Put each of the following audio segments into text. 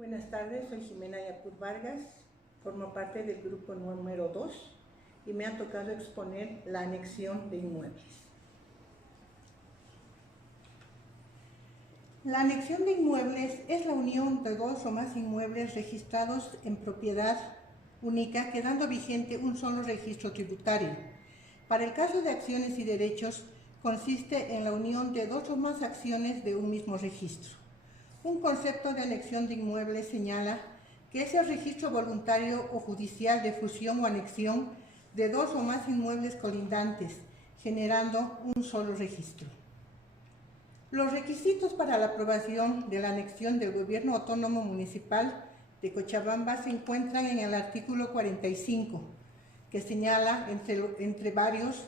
Buenas tardes, soy Jimena Yacut Vargas, formo parte del grupo número 2 y me ha tocado exponer la anexión de inmuebles. La anexión de inmuebles es la unión de dos o más inmuebles registrados en propiedad única, quedando vigente un solo registro tributario. Para el caso de acciones y derechos, consiste en la unión de dos o más acciones de un mismo registro. Un concepto de anexión de inmuebles señala que es el registro voluntario o judicial de fusión o anexión de dos o más inmuebles colindantes, generando un solo registro. Los requisitos para la aprobación de la anexión del Gobierno Autónomo Municipal de Cochabamba se encuentran en el artículo 45, que señala, entre varios,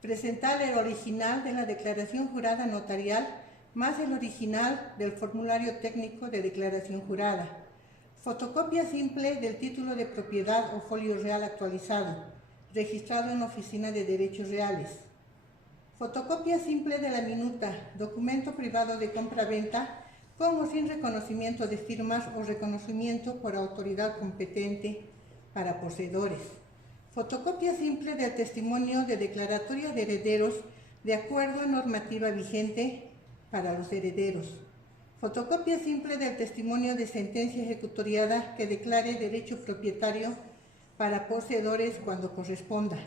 presentar el original de la declaración jurada notarial más el original del formulario técnico de declaración jurada, fotocopia simple del título de propiedad o folio real actualizado, registrado en la Oficina de Derechos Reales, fotocopia simple de la minuta, documento privado de compra-venta con o sin reconocimiento de firmas o reconocimiento por autoridad competente para poseedores, fotocopia simple del testimonio de declaratoria de herederos de acuerdo a normativa vigente para los herederos, fotocopia simple del testimonio de sentencia ejecutoriada que declare derecho propietario para poseedores cuando corresponda,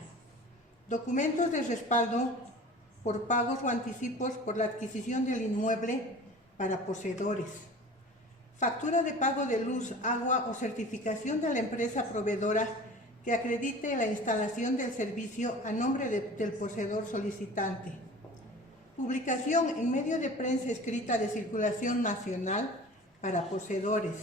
documentos de respaldo por pagos o anticipos por la adquisición del inmueble para poseedores, factura de pago de luz, agua o certificación de la empresa proveedora que acredite la instalación del servicio a nombre del poseedor solicitante, publicación en medio de prensa escrita de circulación nacional para poseedores,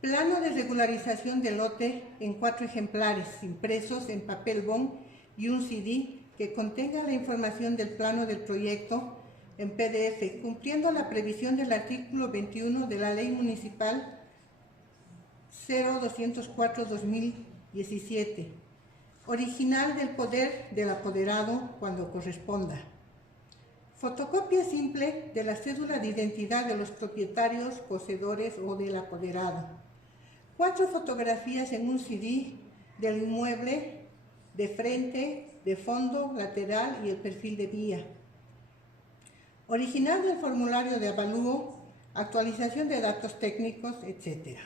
plano de regularización de lote en 4 ejemplares impresos en papel bond y un CD que contenga la información del plano del proyecto en PDF, cumpliendo la previsión del artículo 21 de la Ley Municipal 0204/2017, original del poder del apoderado cuando corresponda. Fotocopia simple de la cédula de identidad de los propietarios, poseedores o del apoderado. 4 fotografías en un CD del inmueble de frente, de fondo, lateral y el perfil de vía. Original del formulario de avalúo, actualización de datos técnicos, etc.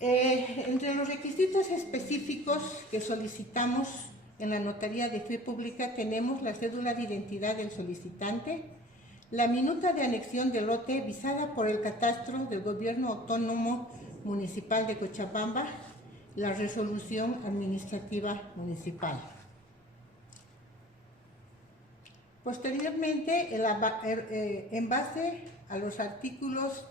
Entre los requisitos específicos que solicitamos en la Notaría de Fe Pública tenemos la cédula de identidad del solicitante, la minuta de anexión de lote visada por el catastro del Gobierno Autónomo Municipal de Cochabamba, la resolución administrativa municipal. Posteriormente, en base a los artículos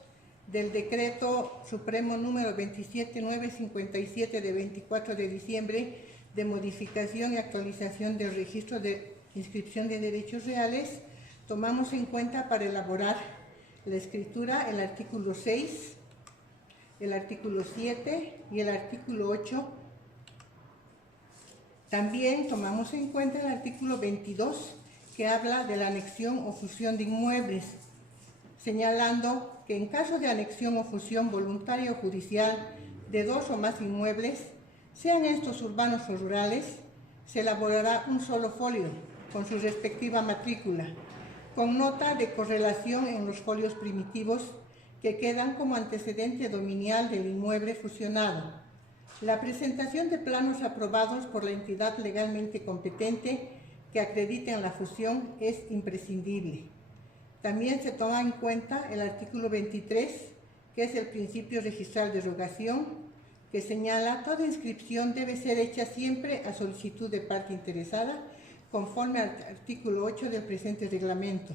del Decreto Supremo número 27957 de 24 de diciembre de modificación y actualización del registro de inscripción de derechos reales, tomamos en cuenta para elaborar la escritura el artículo 6, el artículo 7 y el artículo 8. También tomamos en cuenta el artículo 22, que habla de la anexión o fusión de inmuebles, señalando que en caso de anexión o fusión voluntaria o judicial de dos o más inmuebles, sean estos urbanos o rurales, se elaborará un solo folio con su respectiva matrícula, con nota de correlación en los folios primitivos que quedan como antecedente dominial del inmueble fusionado. La presentación de planos aprobados por la entidad legalmente competente que acrediten la fusión es imprescindible. También se toma en cuenta el artículo 23, que es el principio registral de rogación, que señala toda inscripción debe ser hecha siempre a solicitud de parte interesada, conforme al artículo 8 del presente reglamento.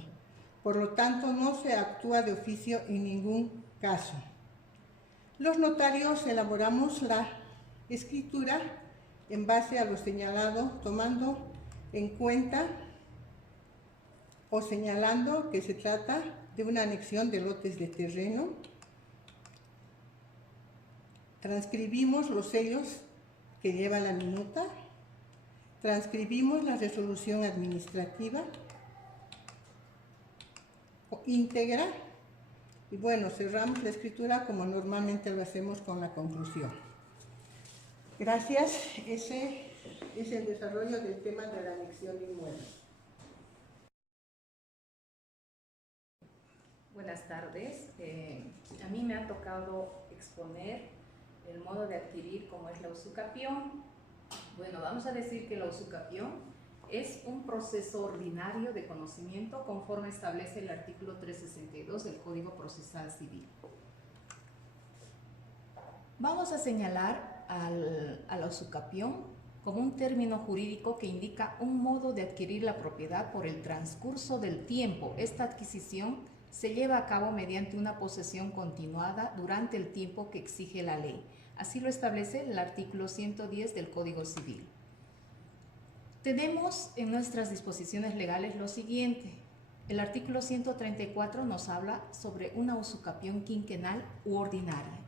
Por lo tanto, no se actúa de oficio en ningún caso. Los notarios elaboramos la escritura en base a lo señalado, tomando en cuenta o señalando que se trata de una anexión de lotes de terreno. Transcribimos los sellos que lleva la minuta, transcribimos la resolución administrativa íntegra Y bueno, cerramos la escritura como normalmente lo hacemos con la conclusión. Gracias. Ese es el desarrollo del tema de la anexión de inmuebles. Buenas tardes. A mí me ha tocado exponer el modo de adquirir como es la usucapión. Bueno, vamos a decir que la usucapión es un proceso ordinario de conocimiento conforme establece el artículo 362 del Código Procesal Civil. Vamos a señalar a la usucapión como un término jurídico que indica un modo de adquirir la propiedad por el transcurso del tiempo. Esta adquisición se lleva a cabo mediante una posesión continuada durante el tiempo que exige la ley. Así lo establece el artículo 110 del Código Civil. Tenemos en nuestras disposiciones legales lo siguiente. El artículo 134 nos habla sobre una usucapión quinquenal u ordinaria.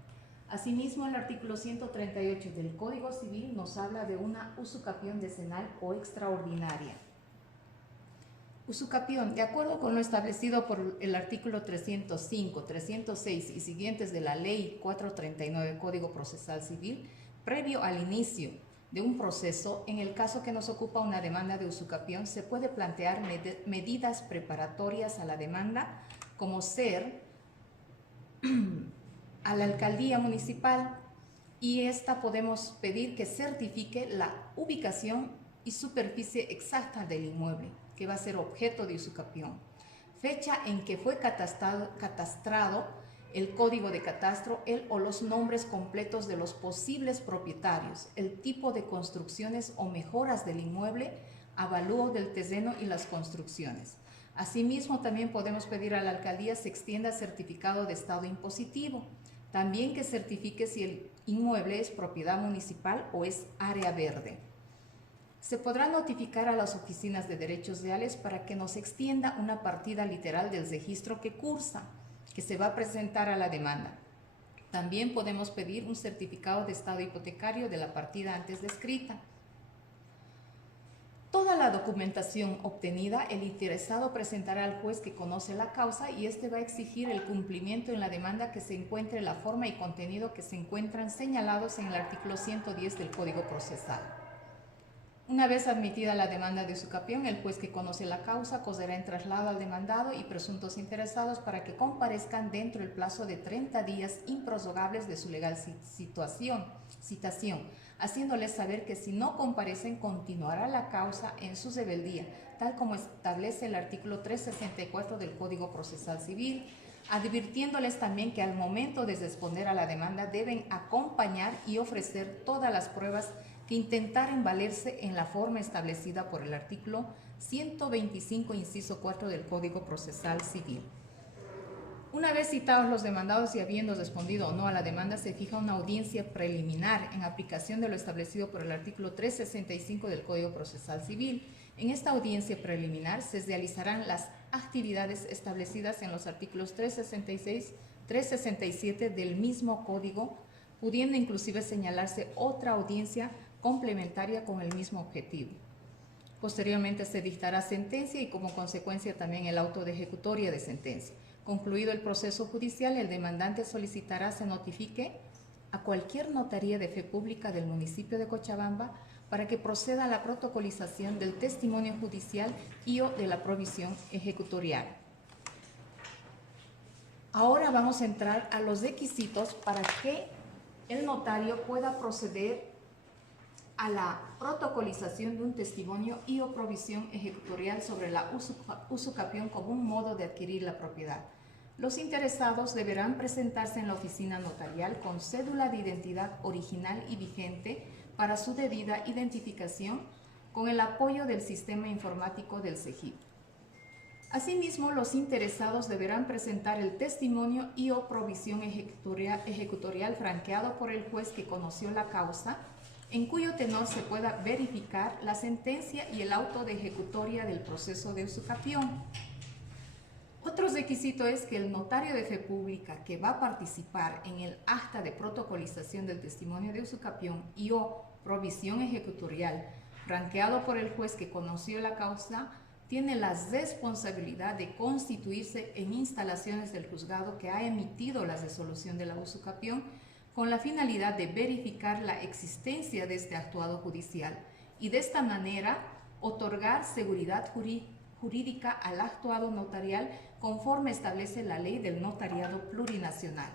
Asimismo, el artículo 138 del Código Civil nos habla de una usucapión decenal o extraordinaria. Usucapión, de acuerdo con lo establecido por el artículo 305, 306 y siguientes de la Ley 439 Código Procesal Civil, previo al inicio de un proceso, en el caso que nos ocupa una demanda de usucapión, se puede plantear medidas preparatorias a la demanda, como ser a la alcaldía municipal, y esta podemos pedir que certifique la ubicación y superficie exacta del inmueble que va a ser objeto de usucapión, fecha en que fue catastrado el código de catastro, el o los nombres completos de los posibles propietarios, el tipo de construcciones o mejoras del inmueble, avalúo del terreno y las construcciones. Asimismo, también podemos pedir a la alcaldía se extienda certificado de estado impositivo, también que certifique si el inmueble es propiedad municipal o es área verde. Se podrá notificar a las oficinas de derechos reales para que nos extienda una partida literal del registro que cursa, que se va a presentar a la demanda. También podemos pedir un certificado de estado hipotecario de la partida antes descrita. Toda la documentación obtenida, el interesado presentará al juez que conoce la causa y este va a exigir el cumplimiento en la demanda que se encuentre la forma y contenido que se encuentran señalados en el artículo 110 del Código Procesal. Una vez admitida la demanda de usucapión, el juez que conoce la causa acusará en traslado al demandado y presuntos interesados para que comparezcan dentro del plazo de 30 días improrrogables de su legal citación, haciéndoles saber que si no comparecen continuará la causa en su rebeldía, tal como establece el artículo 364 del Código Procesal Civil, advirtiéndoles también que al momento de responder a la demanda deben acompañar y ofrecer todas las pruebas que intentaren valerse en la forma establecida por el artículo 125, inciso 4 del Código Procesal Civil. Una vez citados los demandados y habiendo respondido o no a la demanda, se fija una audiencia preliminar en aplicación de lo establecido por el artículo 365 del Código Procesal Civil. En esta audiencia preliminar se realizarán las actividades establecidas en los artículos 366, 367 del mismo Código, pudiendo inclusive señalarse otra audiencia complementaria con el mismo objetivo. Posteriormente se dictará sentencia y como consecuencia también el auto de ejecutoria de sentencia. Concluido el proceso judicial, el demandante solicitará se notifique a cualquier notaría de fe pública del municipio de Cochabamba para que proceda a la protocolización del testimonio judicial y o de la provisión ejecutorial. Ahora vamos a entrar a los requisitos para que el notario pueda proceder a la protocolización de un testimonio y o provisión ejecutorial sobre la usucapión como un modo de adquirir la propiedad. Los interesados deberán presentarse en la oficina notarial con cédula de identidad original y vigente para su debida identificación con el apoyo del sistema informático del CEGIP. Asimismo, los interesados deberán presentar el testimonio y o provisión ejecutorial franqueado por el juez que conoció la causa, en cuyo tenor se pueda verificar la sentencia y el auto de ejecutoria del proceso de usucapión. Otro requisito es que el notario de fe pública que va a participar en el acta de protocolización del testimonio de usucapión y o provisión ejecutorial franqueado por el juez que conoció la causa tiene la responsabilidad de constituirse en instalaciones del juzgado que ha emitido la resolución de la usucapión con la finalidad de verificar la existencia de este actuado judicial y de esta manera otorgar seguridad jurídica al actuado notarial conforme establece la ley del notariado plurinacional.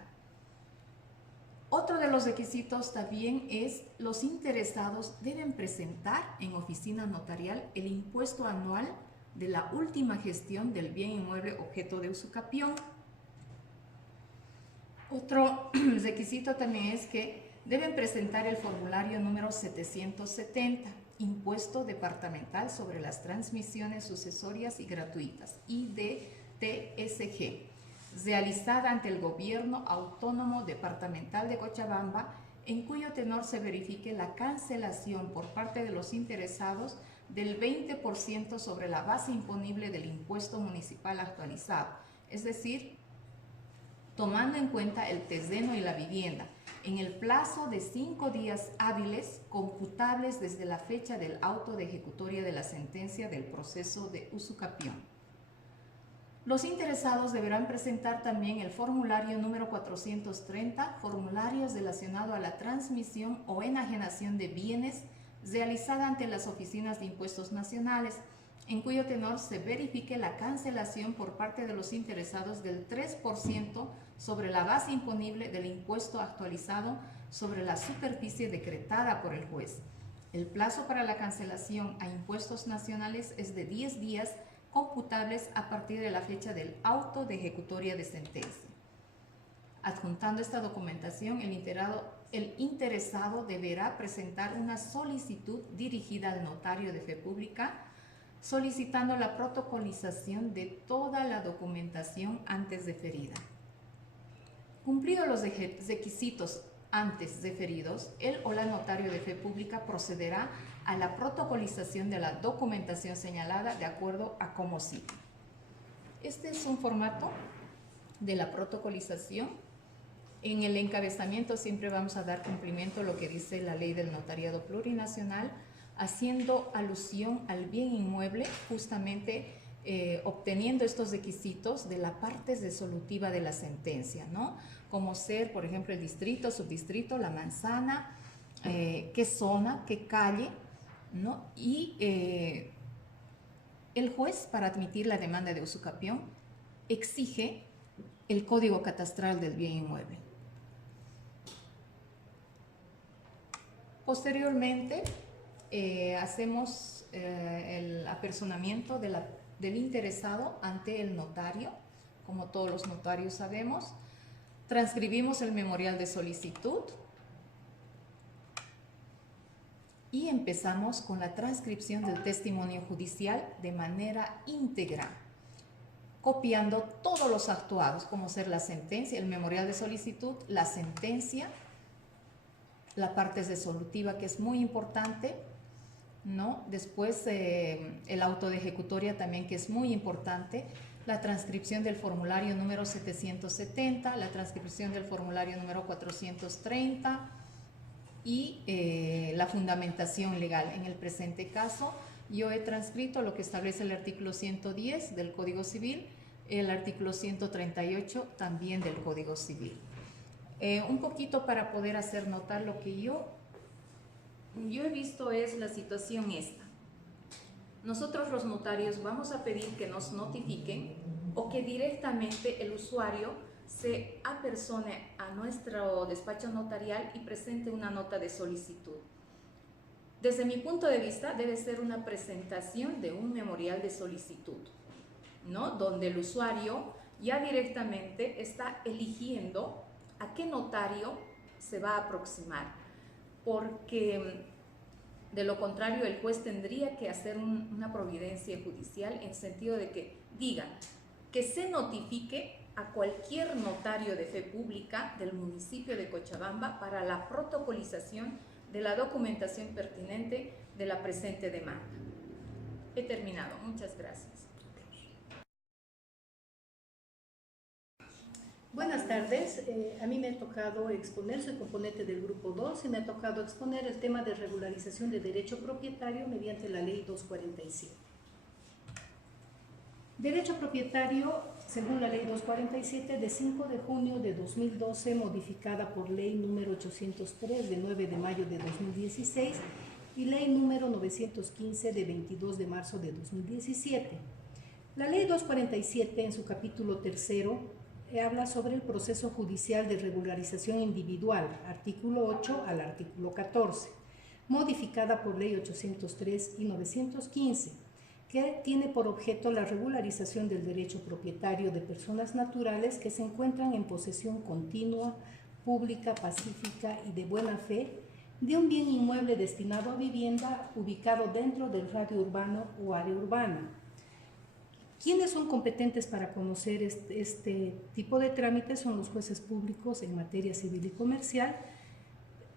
Otro de los requisitos también es los interesados deben presentar en oficina notarial el impuesto anual de la última gestión del bien inmueble objeto de usucapión. Otro requisito también es que deben presentar el formulario número 770, Impuesto Departamental sobre las Transmisiones Sucesorias y Gratuitas, IDTSG, realizada ante el Gobierno Autónomo Departamental de Cochabamba, en cuyo tenor se verifique la cancelación por parte de los interesados del 20% sobre la base imponible del impuesto municipal actualizado, es decir, tomando en cuenta el terreno y la vivienda, en el plazo de 5 días hábiles computables desde la fecha del auto de ejecutoria de la sentencia del proceso de usucapión. Los interesados deberán presentar también el formulario número 430, formularios relacionados a la transmisión o enajenación de bienes realizada ante las oficinas de impuestos nacionales, en cuyo tenor se verifique la cancelación por parte de los interesados del 3% sobre la base imponible del impuesto actualizado sobre la superficie decretada por el juez. El plazo para la cancelación a impuestos nacionales es de 10 días computables a partir de la fecha del auto de ejecutoria de sentencia. Adjuntando esta documentación, el interesado deberá presentar una solicitud dirigida al notario de fe pública solicitando la protocolización de toda la documentación antes deferida. Cumplidos los requisitos antes referidos, el o la notario de fe pública procederá a la protocolización de la documentación señalada de acuerdo a cómo sigue. Este es un formato de la protocolización. En el encabezamiento siempre vamos a dar cumplimiento a lo que dice la ley del notariado plurinacional, haciendo alusión al bien inmueble, justamente obteniendo estos requisitos de la parte resolutiva de la sentencia, ¿no? Como ser, por ejemplo, el distrito, subdistrito, la manzana, qué zona, qué calle, ¿no? Y el juez, para admitir la demanda de usucapión, exige el código catastral del bien inmueble. Posteriormente, hacemos el apersonamiento del interesado ante el notario, como todos los notarios sabemos. Transcribimos el memorial de solicitud y empezamos con la transcripción del testimonio judicial de manera íntegra, copiando todos los actuados, como ser la sentencia, el memorial de solicitud, la sentencia, la parte resolutiva, que es muy importante, ¿no? Después el auto de ejecutoria también, que es muy importante, la transcripción del formulario número 770, la transcripción del formulario número 430 y la fundamentación legal. En el presente caso, yo he transcrito lo que establece el artículo 110 del Código Civil, el artículo 138 también del Código Civil. Un poquito para poder hacer notar lo que yo he visto es la situación esta. Nosotros los notarios vamos a pedir que nos notifiquen o que directamente el usuario se apersone a nuestro despacho notarial y presente una nota de solicitud. Desde mi punto de vista debe ser una presentación de un memorial de solicitud, ¿no? Donde el usuario ya directamente está eligiendo a qué notario se va a aproximar, porque de lo contrario el juez tendría que hacer una providencia judicial en sentido de que diga que se notifique a cualquier notario de fe pública del municipio de Cochabamba para la protocolización de la documentación pertinente de la presente demanda. He terminado. Muchas gracias. Buenas tardes, a mí me ha tocado exponer, soy componente del grupo 2 y me ha tocado exponer el tema de regularización de derecho propietario mediante la ley 247. Derecho propietario, según la Ley 247 de 5 de junio de 2012, modificada por Ley número 803 de 9 de mayo de 2016 y Ley número 915 de 22 de marzo de 2017. La Ley 247, en su capítulo tercero, habla sobre el proceso judicial de regularización individual, artículo 8 al artículo 14, modificada por Ley 803 y 915, que tiene por objeto la regularización del derecho propietario de personas naturales que se encuentran en posesión continua, pública, pacífica y de buena fe de un bien inmueble destinado a vivienda ubicado dentro del radio urbano o área urbana. ¿Quiénes son competentes para conocer este tipo de trámites? Son los jueces públicos en materia civil y comercial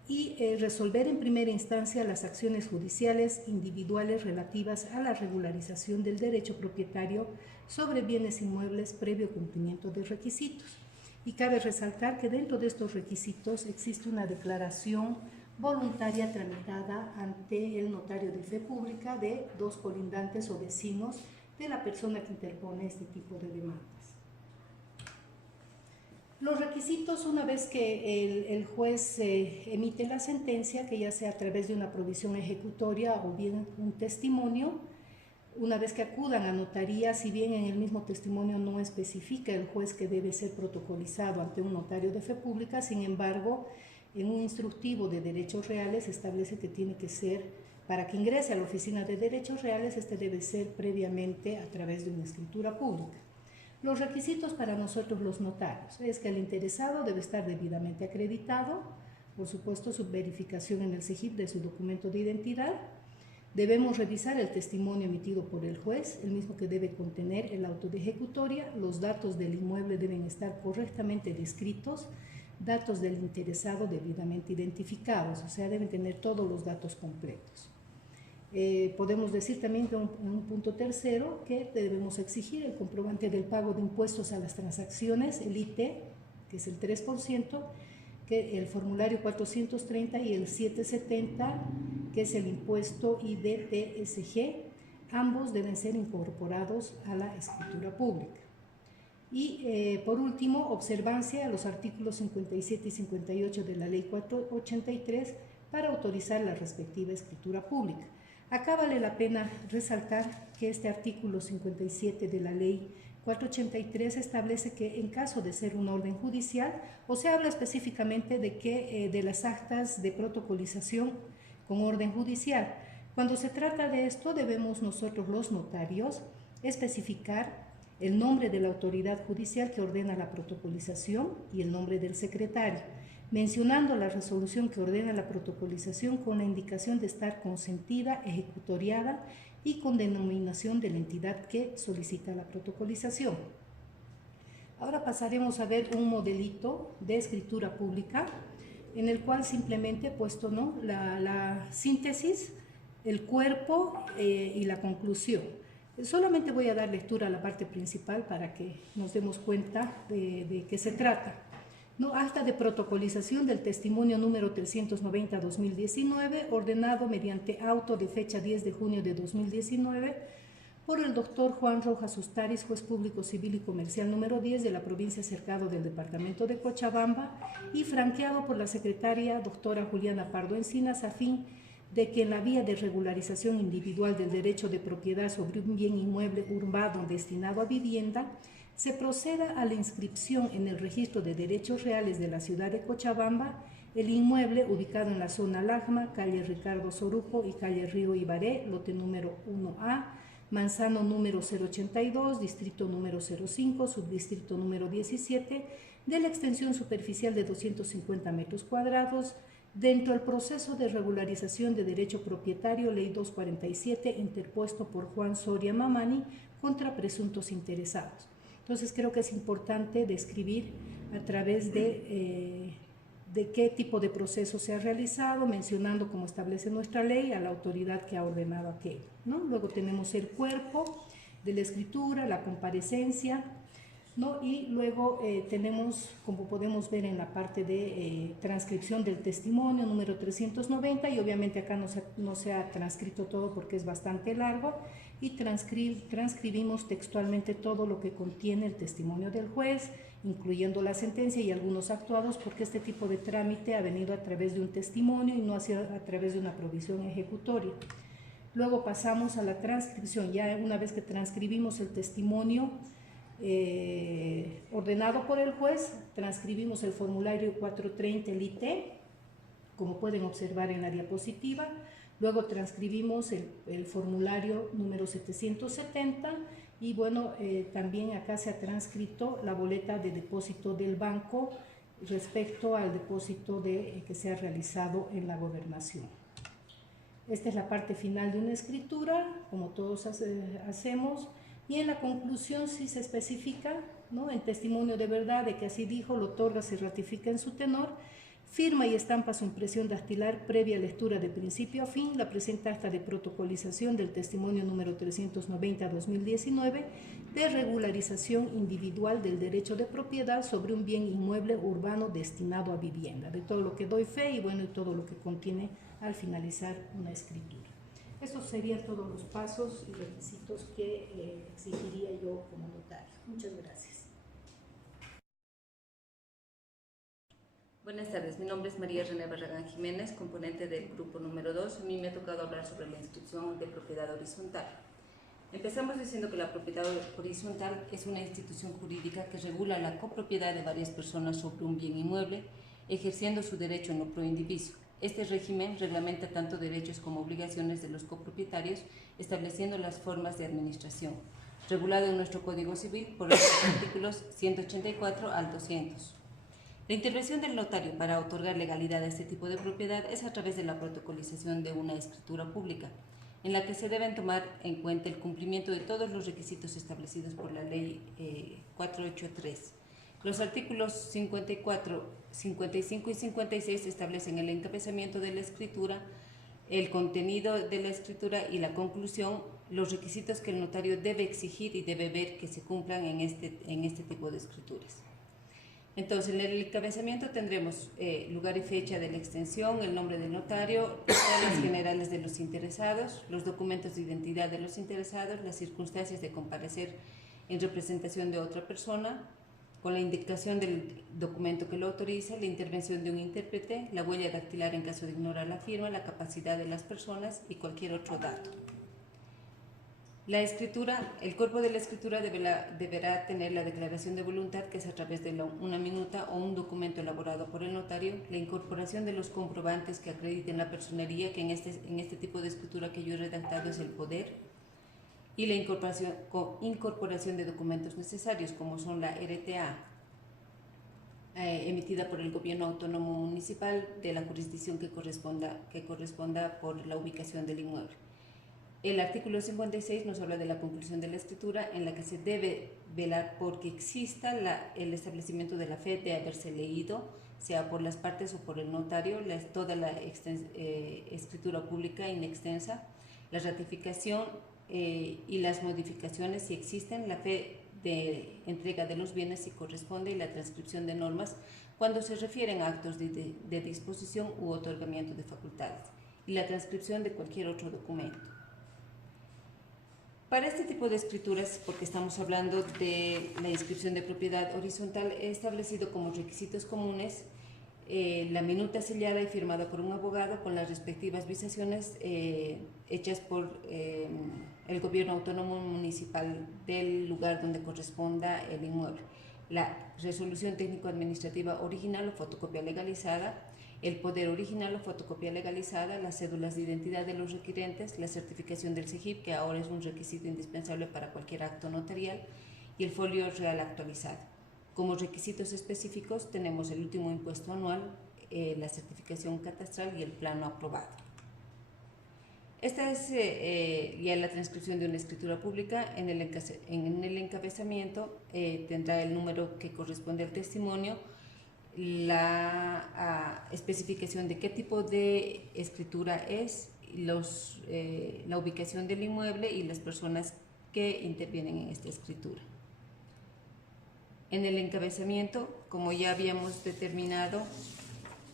y resolver en primera instancia las acciones judiciales individuales relativas a la regularización del derecho propietario sobre bienes inmuebles previo cumplimiento de requisitos. Y cabe resaltar que dentro de estos requisitos existe una declaración voluntaria tramitada ante el notario de fe pública de dos colindantes o vecinos de la persona que interpone este tipo de demandas. Los requisitos, una vez que el juez emite la sentencia, que ya sea a través de una provisión ejecutoria o bien un testimonio, una vez que acudan a notaría, si bien en el mismo testimonio no especifica el juez que debe ser protocolizado ante un notario de fe pública, sin embargo, en un instructivo de derechos reales establece que tiene que ser, para que ingrese a la oficina de derechos reales, este debe ser previamente a través de una escritura pública. Los requisitos para nosotros los notarios es que el interesado debe estar debidamente acreditado, por supuesto su verificación en el SEGIP de su documento de identidad. Debemos revisar el testimonio emitido por el juez, el mismo que debe contener el auto de ejecutoria. Los datos del inmueble deben estar correctamente descritos, datos del interesado debidamente identificados, o sea, deben tener todos los datos completos. Podemos decir también que en un punto tercero que debemos exigir el comprobante del pago de impuestos a las transacciones, el IT, que es el 3%, que el formulario 430 y el 770, que es el impuesto IDTSG, ambos deben ser incorporados a la escritura pública. Y por último, observancia a los artículos 57 y 58 de la Ley 483 para autorizar la respectiva escritura pública. Acá vale la pena resaltar que este artículo 57 de la Ley 483 establece que en caso de ser una orden judicial, o se habla específicamente de que de las actas de protocolización con orden judicial. Cuando se trata de esto, debemos nosotros los notarios especificar el nombre de la autoridad judicial que ordena la protocolización y el nombre del secretario, mencionando la resolución que ordena la protocolización con la indicación de estar consentida, ejecutoriada y con denominación de la entidad que solicita la protocolización. Ahora pasaremos a ver un modelito de escritura pública en el cual simplemente he puesto la síntesis, el cuerpo y la conclusión. Solamente voy a dar lectura a la parte principal para que nos demos cuenta de qué se trata. Acta de protocolización del testimonio número 390-2019, ordenado mediante auto de fecha 10 de junio de 2019 por el doctor Juan Rojas Ustaris, juez público civil y comercial número 10 de la provincia Cercado del departamento de Cochabamba, y franqueado por la secretaria doctora Juliana Pardo Encinas, a fin de que en la vía de regularización individual del derecho de propiedad sobre un bien inmueble urbano destinado a vivienda, se proceda a la inscripción en el registro de derechos reales de la ciudad de Cochabamba, el inmueble ubicado en la zona Lagma, calle Ricardo Soruco y calle Río Ibaré, lote número 1A, manzano número 082, distrito número 05, subdistrito número 17, de la extensión superficial de 250 metros cuadrados, dentro del proceso de regularización de derecho propietario, Ley 247, interpuesto por Juan Soria Mamani contra presuntos interesados. Entonces creo que es importante describir a través de qué tipo de proceso se ha realizado, mencionando, como establece nuestra ley, a la autoridad que ha ordenado aquello, ¿no? Luego tenemos el cuerpo de la escritura, la comparecencia, ¿no? Y luego tenemos, como podemos ver en la parte de transcripción del testimonio número 390, y obviamente acá no se ha transcrito todo porque es bastante largo, y transcribimos textualmente todo lo que contiene el testimonio del juez, incluyendo la sentencia y algunos actuados, porque este tipo de trámite ha venido a través de un testimonio y no a través de una provisión ejecutoria. Luego pasamos a la transcripción. Ya una vez que transcribimos el testimonio ordenado por el juez, transcribimos el formulario 430, el IT, como pueden observar en la diapositiva. Luego transcribimos el formulario número 770 y bueno, también acá se ha transcrito la boleta de depósito del banco respecto al depósito que se ha realizado en la gobernación. Esta es la parte final de una escritura, como todos hacemos, y en la conclusión sí se especifica, ¿no?, en testimonio de verdad de que así dijo, lo otorga, se ratifica en su tenor, firma y estampa su impresión dactilar previa lectura de principio a fin, la presenta acta de protocolización del testimonio número 390-2019 de regularización individual del derecho de propiedad sobre un bien inmueble urbano destinado a vivienda, de todo lo que doy fe y bueno, y todo lo que contiene al finalizar una escritura. Estos serían todos los pasos y requisitos que exigiría yo como notario. Muchas gracias. Buenas tardes, mi nombre es María René Barragán Jiménez, componente del grupo número 2. A mí me ha tocado hablar sobre la institución de propiedad horizontal. Empezamos diciendo que la propiedad horizontal es una institución jurídica que regula la copropiedad de varias personas sobre un bien inmueble, ejerciendo su derecho en lo proindiviso. Este régimen reglamenta tanto derechos como obligaciones de los copropietarios, estableciendo las formas de administración, regulado en nuestro Código Civil por los artículos 184 al 200. La intervención del notario para otorgar legalidad a este tipo de propiedad es a través de la protocolización de una escritura pública, en la que se deben tomar en cuenta el cumplimiento de todos los requisitos establecidos por la Ley 483. Los artículos 54, 55 y 56 establecen el encabezamiento de la escritura, el contenido de la escritura y la conclusión, los requisitos que el notario debe exigir y debe ver que se cumplan en este tipo de escrituras. Entonces, en el encabezamiento tendremos lugar y fecha de la extensión, el nombre del notario, las generales de los interesados, los documentos de identidad de los interesados, las circunstancias de comparecer en representación de otra persona, con la indicación del documento que lo autoriza, la intervención de un intérprete, la huella dactilar en caso de ignorar la firma, la capacidad de las personas y cualquier otro dato. La escritura, el cuerpo de la escritura deberá tener la declaración de voluntad, que es a través de una minuta o un documento elaborado por el notario, la incorporación de los comprobantes que acrediten la personería, que en este tipo de escritura que yo he redactado es el poder, y la incorporación de documentos necesarios, como son la RTA, emitida por el Gobierno Autónomo Municipal de la jurisdicción que corresponda por la ubicación del inmueble. El artículo 56 nos habla de la conclusión de la escritura, en la que se debe velar porque exista el establecimiento de la fe de haberse leído, sea por las partes o por el notario, toda la escritura pública inextensa, la ratificación y las modificaciones si existen, la fe de entrega de los bienes si corresponde y la transcripción de normas cuando se refieren a actos de disposición u otorgamiento de facultades y la transcripción de cualquier otro documento. Para este tipo de escrituras, porque estamos hablando de la inscripción de propiedad horizontal, he establecido como requisitos comunes la minuta sellada y firmada por un abogado con las respectivas visaciones hechas por el Gobierno Autónomo Municipal del lugar donde corresponda el inmueble, la resolución técnico-administrativa original o fotocopia legalizada, el poder original o fotocopia legalizada, las cédulas de identidad de los requirentes, la certificación del CEGIP, que ahora es un requisito indispensable para cualquier acto notarial, y el folio real actualizado. Como requisitos específicos tenemos el último impuesto anual, la certificación catastral y el plano aprobado. Esta es ya la transcripción de una escritura pública. En el encabezamiento tendrá el número que corresponde al testimonio, la especificación de qué tipo de escritura es, la ubicación del inmueble y las personas que intervienen en esta escritura. En el encabezamiento, como ya habíamos determinado,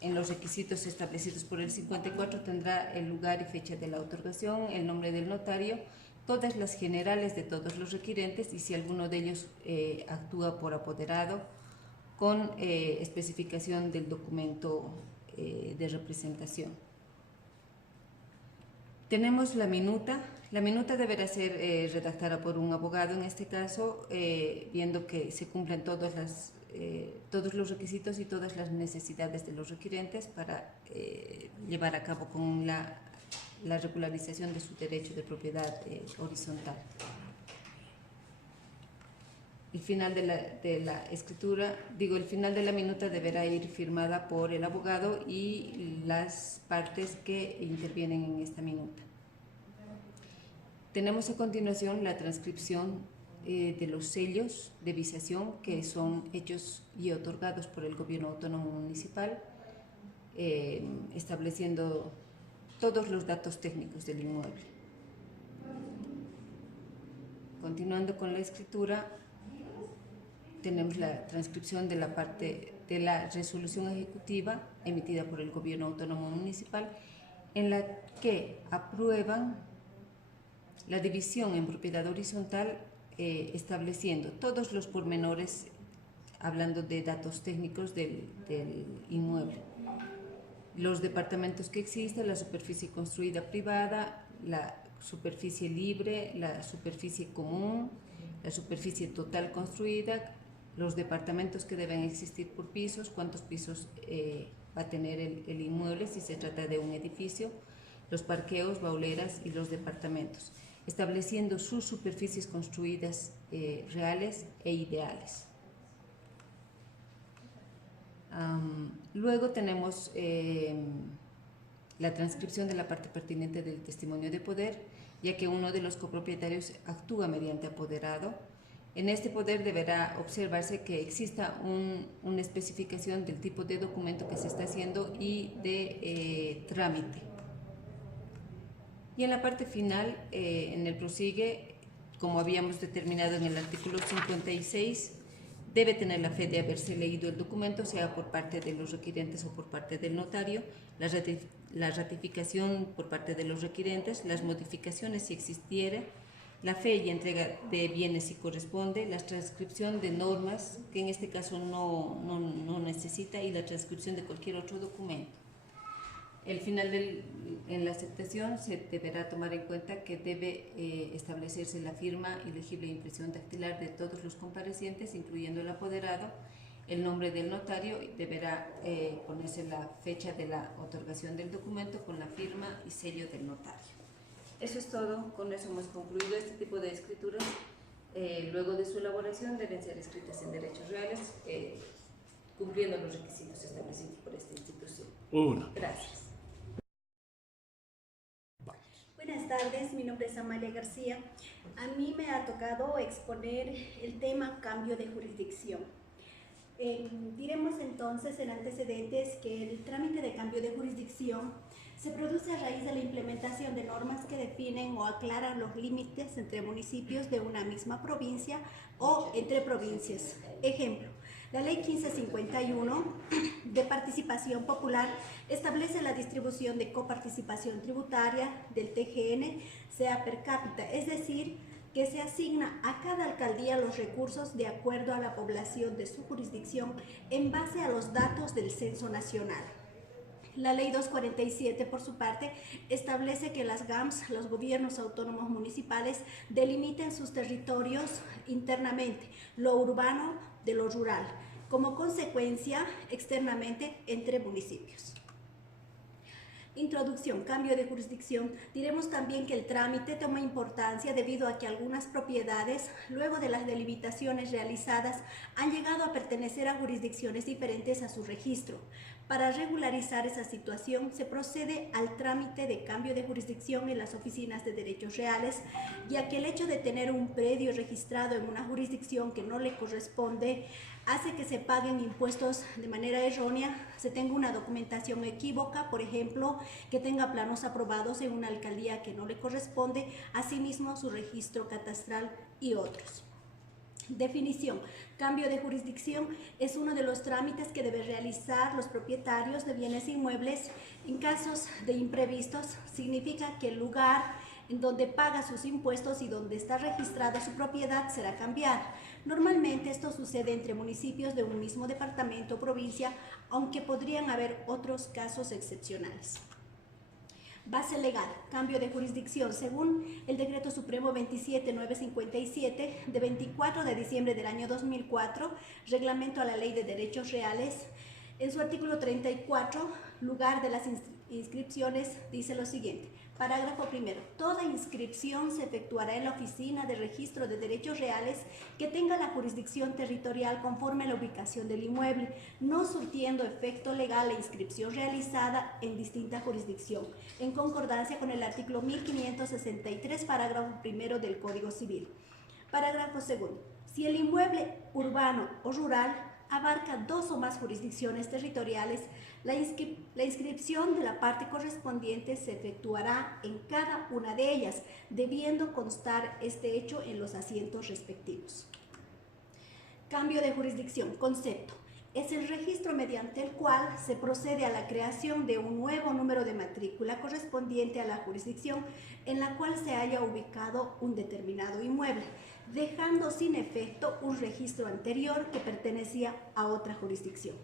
en los requisitos establecidos por el 54 tendrá el lugar y fecha de la otorgación, el nombre del notario, todas las generales de todos los requirentes y si alguno de ellos actúa por apoderado, con especificación del documento de representación. Tenemos la minuta. La minuta deberá ser redactada por un abogado, en este caso, viendo que se cumplen todos los requisitos y todas las necesidades de los requirentes para llevar a cabo con la regularización de su derecho de propiedad horizontal. El final de la escritura, el final de la minuta deberá ir firmada por el abogado y las partes que intervienen en esta minuta. Tenemos a continuación la transcripción de los sellos de visación que son hechos y otorgados por el Gobierno Autónomo Municipal, estableciendo todos los datos técnicos del inmueble. Continuando con la escritura, tenemos la transcripción de la parte de la resolución ejecutiva emitida por el Gobierno Autónomo Municipal, en la que aprueban la división en propiedad horizontal, estableciendo todos los pormenores, hablando de datos técnicos del inmueble, los departamentos que existen, la superficie construida privada, la superficie libre, la superficie común, la superficie total construida, los departamentos que deben existir por pisos, cuántos pisos va a tener el inmueble si se trata de un edificio, los parqueos, bauleras y los departamentos, estableciendo sus superficies construidas reales e ideales. Luego tenemos la transcripción de la parte pertinente del testimonio de poder, ya que uno de los copropietarios actúa mediante apoderado. En este poder deberá observarse que exista una especificación del tipo de documento que se está haciendo y de trámite. Y en la parte final, en el prosigue, como habíamos determinado en el artículo 56, debe tener la fe de haberse leído el documento, sea por parte de los requirentes o por parte del notario, la ratificación por parte de los requirentes, las modificaciones si existiera, la fe y entrega de bienes si corresponde, la transcripción de normas, que en este caso no necesita, y la transcripción de cualquier otro documento. El final en la aceptación se deberá tomar en cuenta que debe establecerse la firma y legible impresión dactilar de todos los comparecientes, incluyendo el apoderado, el nombre del notario, y deberá ponerse la fecha de la otorgación del documento con la firma y sello del notario. Eso es todo, con eso hemos concluido este tipo de escrituras. Luego de su elaboración deben ser escritas en derechos reales, cumpliendo los requisitos establecidos por esta institución. Gracias. Buenas tardes, mi nombre es Amalia García. A mí me ha tocado exponer el tema cambio de jurisdicción. Diremos entonces en antecedentes que el trámite de cambio de jurisdicción se produce a raíz de la implementación de normas que definen o aclaran los límites entre municipios de una misma provincia o entre provincias. Ejemplo, la Ley 1551 de Participación Popular establece la distribución de coparticipación tributaria del TGN sea per cápita, es decir, que se asigna a cada alcaldía los recursos de acuerdo a la población de su jurisdicción en base a los datos del Censo Nacional. La Ley 247, por su parte, establece que las GAMS, los gobiernos autónomos municipales, delimiten sus territorios internamente, lo urbano de lo rural, como consecuencia, externamente, entre municipios. Introducción, cambio de jurisdicción. Diremos también que el trámite toma importancia debido a que algunas propiedades, luego de las delimitaciones realizadas, han llegado a pertenecer a jurisdicciones diferentes a su registro. Para regularizar esa situación, se procede al trámite de cambio de jurisdicción en las oficinas de derechos reales, ya que el hecho de tener un predio registrado en una jurisdicción que no le corresponde hace que se paguen impuestos de manera errónea, se tenga una documentación equívoca, por ejemplo, que tenga planos aprobados en una alcaldía que no le corresponde, asimismo su registro catastral y otros. Definición. Cambio de jurisdicción es uno de los trámites que deben realizar los propietarios de bienes inmuebles en casos de imprevistos. Significa que el lugar en donde paga sus impuestos y donde está registrada su propiedad será cambiada. Normalmente esto sucede entre municipios de un mismo departamento o provincia, aunque podrían haber otros casos excepcionales. Base legal, cambio de jurisdicción. Según el Decreto Supremo 27957 de 24 de diciembre del año 2004, reglamento a la Ley de Derechos Reales, en su artículo 34, lugar de las inscripciones, dice lo siguiente. Parágrafo primero. Toda inscripción se efectuará en la Oficina de Registro de Derechos Reales que tenga la jurisdicción territorial conforme a la ubicación del inmueble, no surtiendo efecto legal la inscripción realizada en distinta jurisdicción, en concordancia con el artículo 1563, parágrafo primero del Código Civil. Parágrafo segundo. Si el inmueble urbano o rural abarca dos o más jurisdicciones territoriales, la inscripción de la parte correspondiente se efectuará en cada una de ellas, debiendo constar este hecho en los asientos respectivos. Cambio de jurisdicción. Concepto. Es el registro mediante el cual se procede a la creación de un nuevo número de matrícula correspondiente a la jurisdicción en la cual se haya ubicado un determinado inmueble, dejando sin efecto un registro anterior que pertenecía a otra jurisdicción.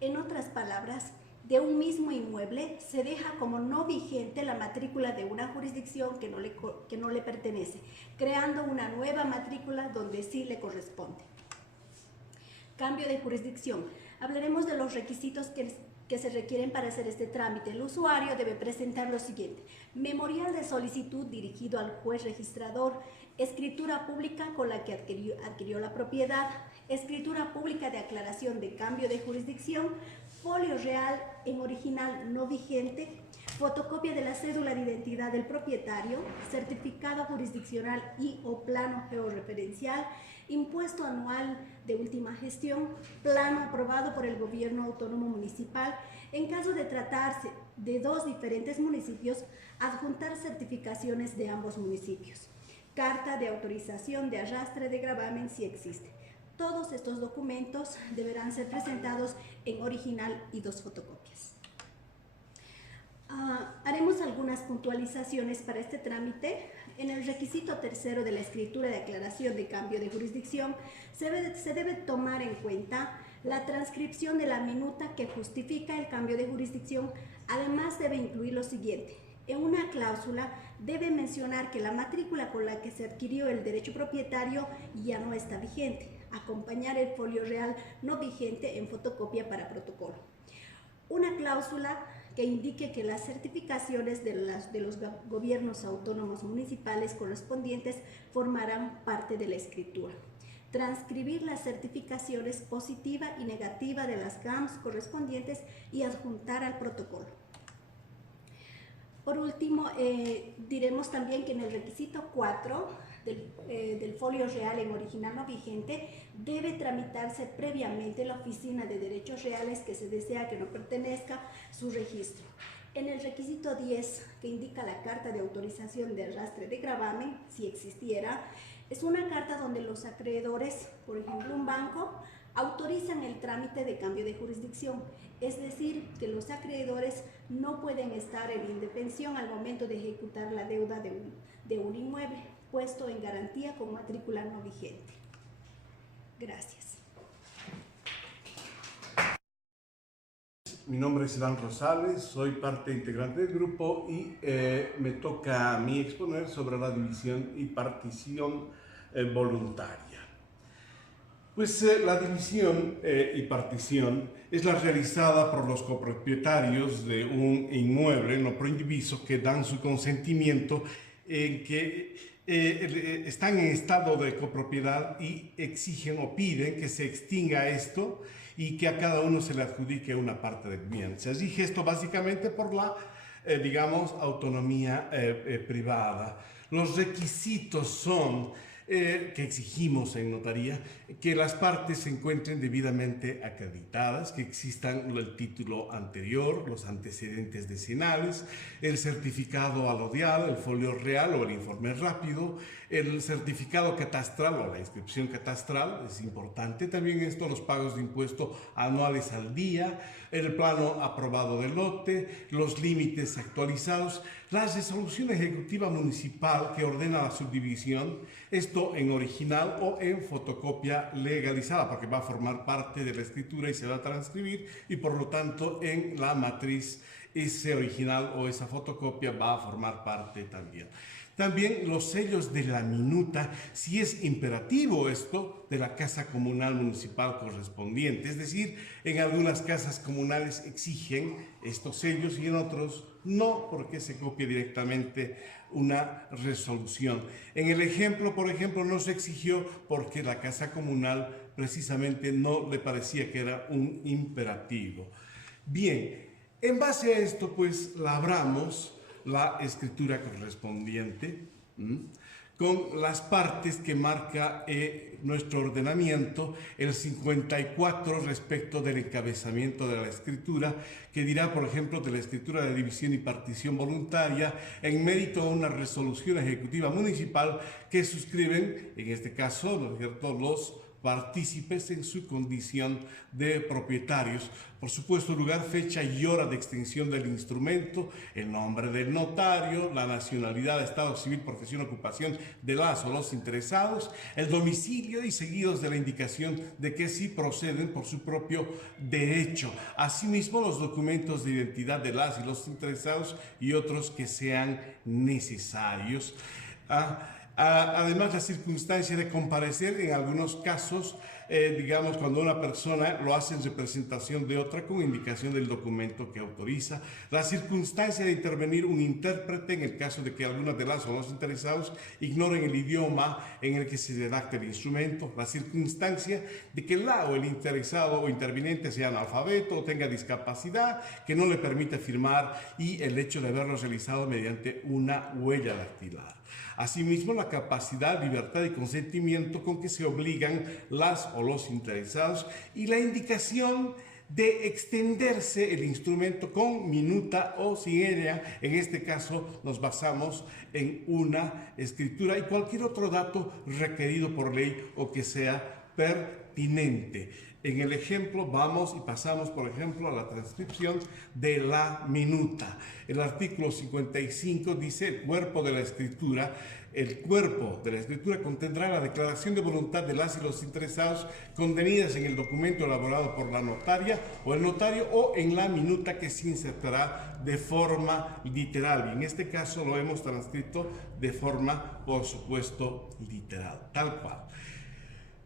En otras palabras, de un mismo inmueble se deja como no vigente la matrícula de una jurisdicción que no le pertenece, creando una nueva matrícula donde sí le corresponde. Cambio de jurisdicción. Hablaremos de los requisitos que se requieren para hacer este trámite. El usuario debe presentar lo siguiente: memorial de solicitud dirigido al juez registrador, escritura pública con la que adquirió la propiedad, escritura pública de aclaración de cambio de jurisdicción, folio real en original no vigente, fotocopia de la cédula de identidad del propietario, certificado jurisdiccional y o plano georreferencial, impuesto anual de última gestión, plano aprobado por el Gobierno Autónomo Municipal. En caso de tratarse de dos diferentes municipios, adjuntar certificaciones de ambos municipios. Carta de autorización de arrastre de gravamen si existe. Todos estos documentos deberán ser presentados en original y dos fotocopias. Haremos algunas puntualizaciones para este trámite. En el requisito tercero de la escritura de aclaración de cambio de jurisdicción se debe tomar en cuenta la transcripción de la minuta que justifica el cambio de jurisdicción. Además debe incluir lo siguiente: en una cláusula debe mencionar que la matrícula con la que se adquirió el derecho propietario ya no está vigente. Acompañar el folio real no vigente en fotocopia para protocolo. Una cláusula que indique que las certificaciones de los gobiernos autónomos municipales correspondientes formarán parte de la escritura. Transcribir las certificaciones positiva y negativa de las GAMS correspondientes y adjuntar al protocolo. Por último, diremos también que en el requisito 4 del folio real en original no vigente debe tramitarse previamente en la Oficina de Derechos Reales que se desea que no pertenezca su registro. En el requisito 10, que indica la carta de autorización de arrastre de gravamen, si existiera, es una carta donde los acreedores, por ejemplo un banco, autorizan el trámite de cambio de jurisdicción, es decir, que los acreedores no pueden estar en indefensión al momento de ejecutar la deuda de un inmueble puesto en garantía con matrícula no vigente. Gracias. Mi nombre es Iván Rosales, soy parte integrante del grupo y me toca a mí exponer sobre la división y partición voluntaria. Pues la división y partición es la realizada por los copropietarios de un inmueble no proindiviso que dan su consentimiento en que están en estado de copropiedad y exigen o piden que se extinga esto y que a cada uno se le adjudique una parte del bien. Se exige esto básicamente por la, digamos, autonomía privada. Los requisitos son que exigimos en notaría, que las partes se encuentren debidamente acreditadas, que existan el título anterior, los antecedentes decenales, el certificado alodial, el folio real o el informe rápido, el certificado catastral o la inscripción catastral, es importante también esto, los pagos de impuesto anuales al día, el plano aprobado del lote, los límites actualizados, la resolución ejecutiva municipal que ordena la subdivisión, esto en original o en fotocopia legalizada, porque va a formar parte de la escritura y se va a transcribir, y por lo tanto en la matriz ese original o esa fotocopia va a formar parte también. También los sellos de la minuta, si es imperativo esto, de la casa comunal municipal correspondiente. Es decir, en algunas casas comunales exigen estos sellos y en otros no, porque se copia directamente una resolución. En el ejemplo, por ejemplo, no se exigió porque la casa comunal precisamente no le parecía que era un imperativo. Bien, en base a esto, pues, labramos la escritura correspondiente con las partes que marca nuestro ordenamiento, el 54 respecto del encabezamiento de la escritura, que dirá, por ejemplo, de la escritura de división y partición voluntaria en mérito a una resolución ejecutiva municipal que suscriben, en este caso, ¿no es cierto?, los partícipes en su condición de propietarios. Por supuesto, lugar, fecha y hora de extensión del instrumento, el nombre del notario, la nacionalidad, estado civil, profesión, ocupación de las o los interesados, el domicilio y seguidos de la indicación de que sí proceden por su propio derecho. Asimismo, los documentos de identidad de las y los interesados y otros que sean necesarios. Además, la circunstancia de comparecer en algunos casos, digamos, cuando una persona lo hace en representación de otra con indicación del documento que autoriza, la circunstancia de intervenir un intérprete en el caso de que alguna de las o los interesados ignoren el idioma en el que se redacta el instrumento, la circunstancia de que la o el interesado o interviniente sea analfabeto o tenga discapacidad que no le permite firmar y el hecho de haberlo realizado mediante una huella dactilar. Asimismo, la capacidad, libertad y consentimiento con que se obligan las o los interesados y la indicación de extenderse el instrumento con minuta o sin ella. En este caso nos basamos en una escritura y cualquier otro dato requerido por ley o que sea pertinente. En el ejemplo vamos y pasamos, por ejemplo, a la transcripción de la minuta. El artículo 55 dice: el cuerpo de la escritura. El cuerpo de la escritura contendrá la declaración de voluntad de las y los interesados contenidas en el documento elaborado por la notaria o el notario o en la minuta que se insertará de forma literal. Y en este caso lo hemos transcrito de forma, por supuesto, literal, tal cual.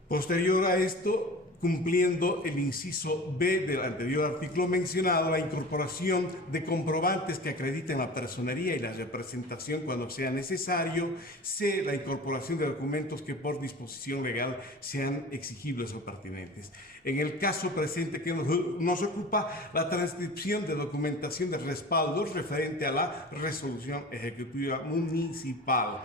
Posterior a esto, cumpliendo el inciso B del anterior artículo mencionado, la incorporación de comprobantes que acrediten la personería y la representación cuando sea necesario. C, la incorporación de documentos que por disposición legal sean exigibles o pertinentes. En el caso presente que nos ocupa, la transcripción de documentación de respaldos referente a la resolución ejecutiva municipal.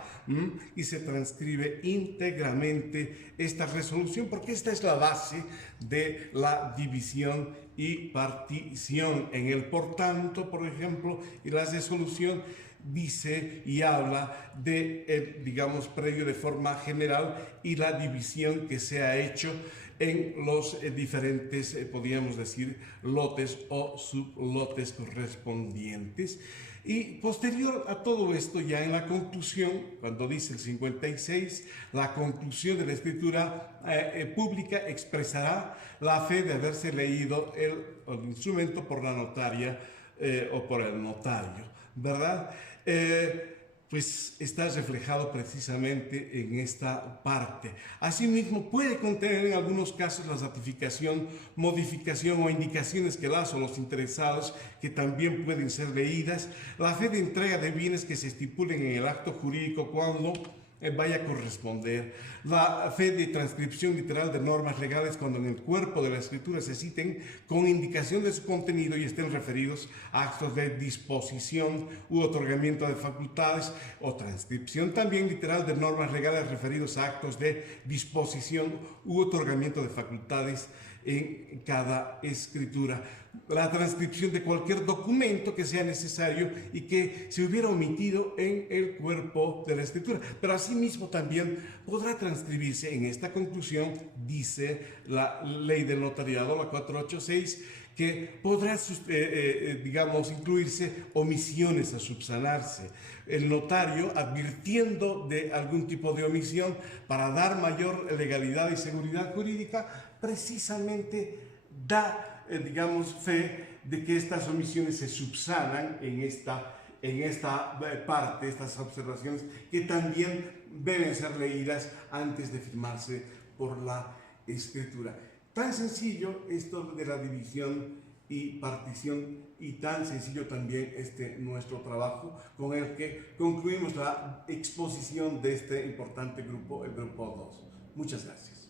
Y se transcribe íntegramente esta resolución porque esta es la base de la división y partición. En el por tanto, por ejemplo, y la resolución dice y habla de, digamos, previo de forma general y la división que se ha hecho en los diferentes, podríamos decir, lotes o sublotes correspondientes. Y posterior a todo esto, ya en la conclusión, cuando dice el 56, la conclusión de la escritura pública expresará la fe de haberse leído el instrumento por la notaria o por el notario, ¿verdad? Pues está reflejado precisamente en esta parte. Asimismo, puede contener en algunos casos la ratificación, modificación o indicaciones que las o los interesados, que también pueden ser leídas, la fe de entrega de bienes que se estipulen en el acto jurídico cuando vaya a corresponder. La fe de transcripción literal de normas legales cuando en el cuerpo de la escritura se citen con indicación de su contenido y estén referidos a actos de disposición u otorgamiento de facultades, o transcripción también literal de normas legales referidos a actos de disposición u otorgamiento de facultades en cada escritura. La transcripción de cualquier documento que sea necesario y que se hubiera omitido en el cuerpo de la escritura. Pero asimismo también podrá transcribirse, en esta conclusión dice la ley del notariado, la 486, que podrá, digamos, incluirse omisiones a subsanarse. El notario, advirtiendo de algún tipo de omisión para dar mayor legalidad y seguridad jurídica, precisamente da, digamos, fe de que estas omisiones se subsanan en esta parte, estas observaciones que también deben ser leídas antes de firmarse por la escritura. Tan sencillo esto de la división y partición, y tan sencillo también nuestro trabajo con el que concluimos la exposición de este importante grupo, el grupo 2. Muchas gracias.